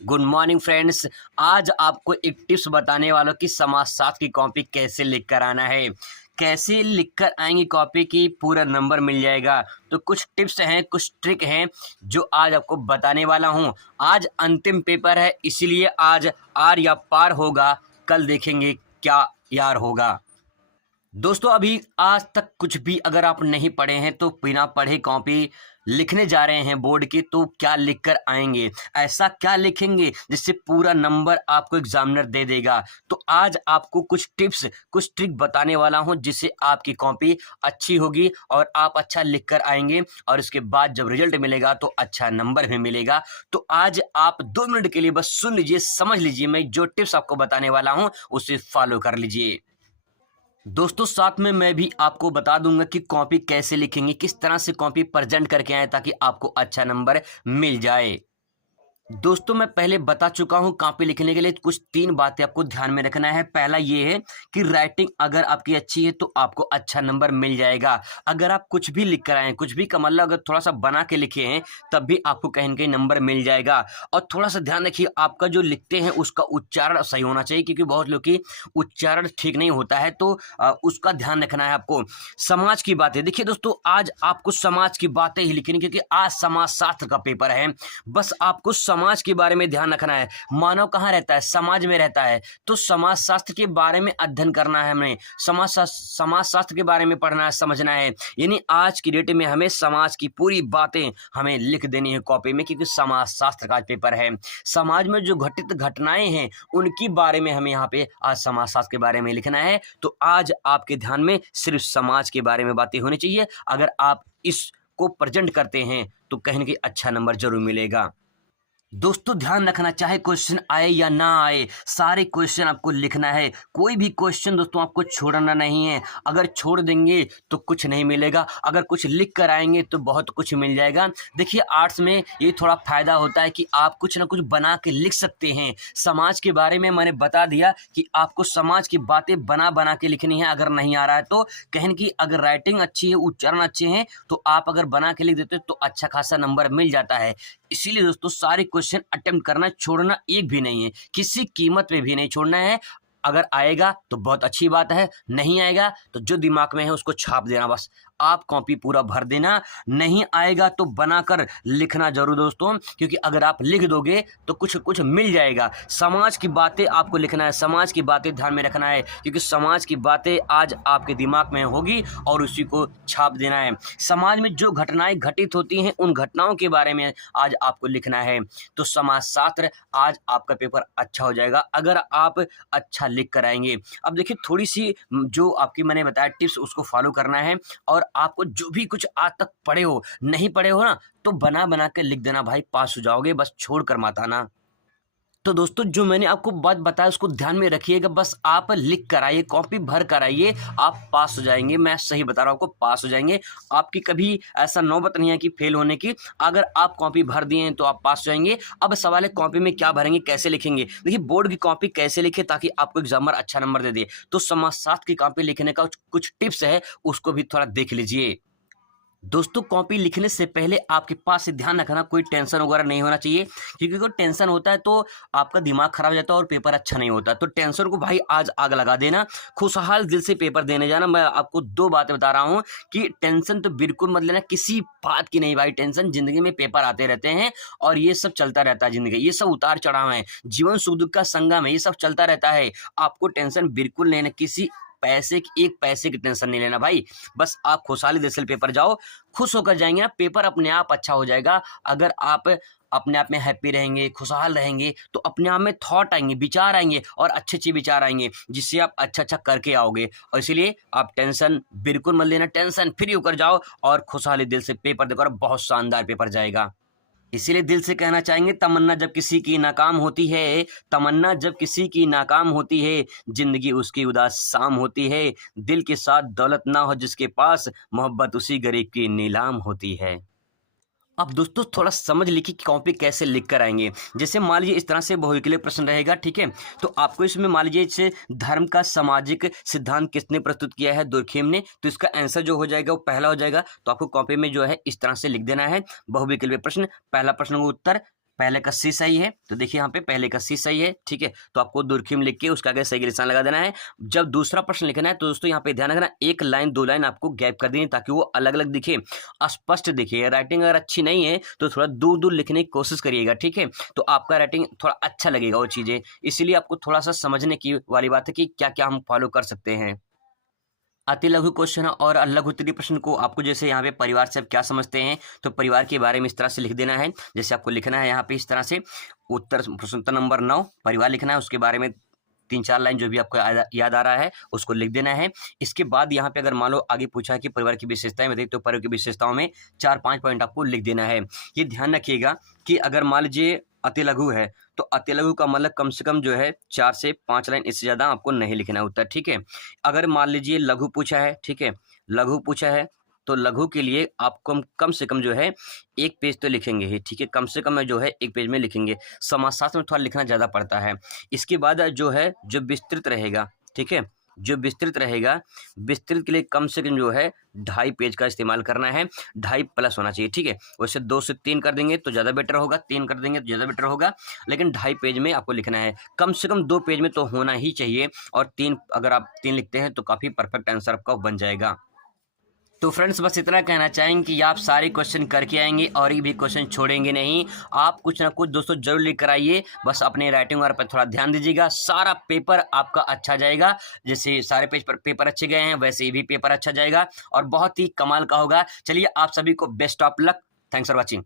Good morning friends. आज आपको एक टिप्स बताने वालों कि समाजशास्त्र की कॉपी कैसे लिख कर आना है। कैसे लिख कर आएंगी कॉपी की पूरा नंबर मिल जाएगा। तो कुछ टिप्स हैं, कुछ ट्रिक हैं जो आज आपको बताने वाला हूं। आज अंतिम पेपर है, इसीलिए आज आर या पार होगा, कल देखेंगे क्या यार होगा। दोस्तों अभी आज तक कुछ भी अगर आप नहीं पढ़े हैं तो बिना पढ़े कॉपी लिखने जा रहे हैं बोर्ड की, तो क्या लिख कर आएंगे, ऐसा क्या लिखेंगे जिससे पूरा नंबर आपको एग्जामिनर दे देगा। तो आज आपको कुछ टिप्स, कुछ ट्रिक बताने वाला हूं जिससे आपकी कॉपी अच्छी होगी और आप अच्छा लिख कर आएंगे और इसके बाद जब रिजल्ट मिलेगा तो अच्छा नंबर भी मिलेगा। तो आज आप 2 मिनट के लिए बस सुन लीजिए, समझ लीजिए, मैं जो टिप्स आपको बताने वाला हूं उसे फॉलो कर लीजिए। दोस्तों साथ में मैं भी आपको बता दूंगा कि कॉपी कैसे लिखेंगे, किस तरह से कॉपी प्रेजेंट करके आए ताकि आपको अच्छा नंबर मिल जाए। दोस्तों मैं पहले बता चुका हूं कॉपी लिखने के लिए कुछ 3 बातें आपको ध्यान में रखना है। पहला ये है कि राइटिंग अगर आपकी अच्छी है तो आपको अच्छा नंबर मिल जाएगा। अगर आप कुछ भी लिख कर आए हैं, कुछ भी का मतलब अगर थोड़ा सा बना के लिखे हैं तब भी आपको कहीं ना कहीं नंबर मिल जाएगा। और थोड़ा सा ध्यान रखिए आपका जो लिखते हैं उसका उच्चारण सही होना चाहिए, क्योंकि बहुत लोग की उच्चारण ठीक नहीं होता है, तो उसका ध्यान रखना है आपको। समाज की बातें देखिए दोस्तों, आज आपको समाज की बातें ही लिखनी, क्योंकि आज समाजशास्त्र का पेपर है। बस आपको समाज के बारे में ध्यान रखना है। मानव कहाँ रहता है? समाज में रहता है। तो समाज शास्त्र के बारे में अध्ययन करना है, हमें समाज शास्त्र के बारे में पढ़ना है, समझना है। यानी आज की डेट में हमें समाज की पूरी बातें हमें लिख देनी है कॉपी में, क्योंकि समाज शास्त्र का पेपर है। समाज में जो घटित घटनाएं हैं उनके बारे में हमें यहाँ पे आज समाज शास्त्र के बारे में लिखना है। तो आज आपके ध्यान में सिर्फ समाज के बारे में बातें होनी चाहिए। अगर आप इसको प्रेजेंट करते हैं तो कहीं ना कहीं अच्छा नंबर जरूर मिलेगा। दोस्तों ध्यान रखना, चाहे क्वेश्चन आए या ना आए, सारे क्वेश्चन आपको लिखना है। कोई भी क्वेश्चन दोस्तों आपको छोड़ना नहीं है। अगर छोड़ देंगे तो कुछ नहीं मिलेगा, अगर कुछ लिख कर आएंगे तो बहुत कुछ मिल जाएगा। देखिए आर्ट्स में ये थोड़ा फायदा होता है कि आप कुछ ना कुछ बना के लिख सकते हैं। समाज के बारे में मैंने बता दिया कि आपको समाज की बातें बना बना के लिखनी है। अगर नहीं आ रहा है तो कहीं की अगर राइटिंग अच्छी है, उच्चारण अच्छे हैं, तो आप अगर बना के लिख देते तो अच्छा खासा नंबर मिल जाता है। इसीलिए दोस्तों सारे क्वेश्चन अटेम्प्ट करना, छोड़ना एक भी नहीं है, किसी कीमत पे भी नहीं छोड़ना है। अगर आएगा तो बहुत अच्छी बात है, नहीं आएगा तो जो दिमाग में है उसको छाप देना, बस आप कॉपी पूरा भर देना। नहीं आएगा तो बनाकर लिखना जरूर दोस्तों, क्योंकि अगर आप लिख दोगे तो कुछ कुछ मिल जाएगा। समाज की बातें आपको लिखना है, समाज की बातें ध्यान में रखना है, क्योंकि समाज की बातें आज आपके दिमाग में होगी और उसी को छाप देना है। समाज में जो घटनाएं घटित होती हैं उन घटनाओं के बारे में आज आपको लिखना है। तो समाजशास्त्र आज आपका पेपर अच्छा हो जाएगा अगर आप अच्छा लिख कर आएंगे। अब देखिए थोड़ी सी जो आपकी मैंने बताया टिप्स, उसको फॉलो करना है। और आपको जो भी कुछ आज तक पढ़े हो, नहीं पढ़े हो ना, तो बना बना के लिख देना भाई, पास हो जाओगे, बस छोड़ कर मत आना। तो दोस्तों जो मैंने आपको बात बताया उसको ध्यान में रखिएगा, बस आप लिख कर आइए, कॉपी भर कर आइए, आप पास हो जाएंगे। मैं सही बता रहा हूँ, आपको पास हो जाएंगे। आपकी कभी ऐसा नौबत नहीं है कि फेल होने की। अगर आप कॉपी भर दिए हैं तो आप पास हो जाएंगे। अब सवाल है कॉपी में क्या भरेंगे, कैसे लिखेंगे। देखिए बोर्ड की कॉपी कैसे लिखे ताकि आपको एग्जामिनर अच्छा नंबर दे दे, तो समाजशास्त्र की कॉपी लिखने का कुछ टिप्स है, उसको भी थोड़ा देख लीजिए। दोस्तों कॉपी लिखने से पहले आपके पास से ध्यान रखना, कोई टेंशन वगैरह नहीं होना चाहिए, क्योंकि कोई टेंशन होता है तो आपका दिमाग खराब हो जाता है और पेपर अच्छा नहीं होता। तो टेंशन को भाई आज आग लगा देना, खुशहाल दिल से पेपर देने जाना। मैं आपको 2 बातें बता रहा हूँ कि टेंशन तो बिल्कुल मत लेना, किसी बात की नहीं भाई। टेंशन, जिंदगी में पेपर आते रहते हैं और ये सब चलता रहता है। जिंदगी ये सब उतार चढ़ाव है, जीवन सुख दुख का संगम है, ये सब चलता रहता है। आपको टेंशन बिल्कुल नहीं लेना, किसी पैसे की, 1 पैसे की टेंशन नहीं लेना भाई। बस आप खुशहाली दिल से पेपर जाओ, खुश होकर जाएंगे ना, पेपर अपने आप अच्छा हो जाएगा। अगर आप अपने आप में हैप्पी रहेंगे, खुशहाल रहेंगे, तो अपने आप में थॉट आएंगे, विचार आएंगे और अच्छे विचार आएंगे, जिससे आप अच्छा करके आओगे। और इसीलिए आप टेंशन बिल्कुल मत लेना, टेंशन फ्री होकर जाओ और खुशहाली दिल से पेपर देकर बहुत शानदार पेपर जाएगा। इसीलिए दिल से कहना चाहेंगे, तमन्ना जब किसी की नाकाम होती है, तमन्ना जब किसी की नाकाम होती है, जिंदगी उसकी उदास शाम होती है। दिल के साथ दौलत ना हो जिसके पास, मोहब्बत उसी गरीब की नीलाम होती है। अब दोस्तों थोड़ा समझ लीजिए कि कॉपी कैसे लिख कर आएंगे। जैसे मान लीजिए इस तरह से बहुविकल्पीय प्रश्न रहेगा, ठीक है। तो आपको इसमें मान लीजिए इसे धर्म का सामाजिक सिद्धांत किसने प्रस्तुत किया है? दुर्खेम ने। तो इसका आंसर जो हो जाएगा वो पहला हो जाएगा। तो आपको कॉपी में जो है इस तरह से लिख देना है बहुविकल्पीय प्रश्न। पहला प्रश्न का उत्तर पहले का सी सही है, तो देखिए यहाँ पे पहले का सी सही है, ठीक है। तो आपको दुर्खिम लिख के उसका आगे सही का निशान लगा देना है। जब दूसरा प्रश्न लिखना है तो दोस्तों यहाँ पे ध्यान रखना, एक लाइन दो लाइन आपको गैप कर देनी ताकि वो अलग अलग दिखे, स्पष्ट दिखे। राइटिंग अगर अच्छी नहीं है तो थोड़ा दूर दूर लिखने की कोशिश करिएगा, ठीक है। तो आपका राइटिंग थोड़ा अच्छा लगेगा वो चीज़ें, इसीलिए आपको थोड़ा सा समझने की वाली बात है कि क्या क्या हम फॉलो कर सकते हैं। अति लघु क्वेश्चन और लघु उत्तरीय प्रश्न को आपको जैसे यहाँ पे परिवार से आप क्या समझते हैं, तो परिवार के बारे में इस तरह से लिख देना है। जैसे आपको लिखना है यहाँ पे इस तरह से, उत्तर प्रश्न उत्तर नंबर 9 परिवार लिखना है, उसके बारे में 3-4 लाइन जो भी आपको याद आ रहा है उसको लिख देना है। इसके बाद यहाँ पे अगर मान लो आगे पूछा है कि परिवार की विशेषताएं बताइए, तो परिवार की विशेषताओं में 4-5 पॉइंट आपको लिख देना है। ये ध्यान रखिएगा कि अगर मान लीजिए अति लघु है तो अति लघु का मतलब कम से कम जो है 4 से 5 लाइन, इससे ज़्यादा आपको नहीं लिखना है उत्तर, ठीक है। अगर मान लीजिए लघु पूछा है, ठीक है, लघु पूछा है तो लघु के लिए आप कम से कम जो है 1 पेज तो लिखेंगे ही, ठीक है, कम से कम जो है 1 पेज में लिखेंगे। समाजशास्त्र में थोड़ा लिखना ज़्यादा पड़ता है। इसके बाद जो है जो विस्तृत रहेगा, ठीक है, जो विस्तृत रहेगा, विस्तृत के लिए कम से कम जो है 2.5 पेज का इस्तेमाल करना है, 2.5 प्लस होना चाहिए, ठीक है। वैसे 2 से 3 कर देंगे तो ज़्यादा बेटर होगा, 3 कर देंगे तो ज़्यादा बेटर होगा, लेकिन 2.5 पेज में आपको लिखना है। कम से कम 2 पेज में तो होना ही चाहिए, और 3 अगर आप 3 लिखते हैं तो काफ़ी परफेक्ट आंसर आपका बन जाएगा। तो फ्रेंड्स बस इतना कहना चाहेंगे कि आप सारे क्वेश्चन करके आएंगे और एक भी क्वेश्चन छोड़ेंगे नहीं। आप कुछ ना कुछ दोस्तों जरूर लिख कर आइए, बस अपने राइटिंग वगैरह पर थोड़ा ध्यान दीजिएगा, सारा पेपर आपका अच्छा जाएगा। जैसे सारे पेज पर पेपर अच्छे गए हैं वैसे ही भी पेपर अच्छा जाएगा और बहुत ही कमाल का होगा। चलिए आप सभी को best of luck. Thanks for watching.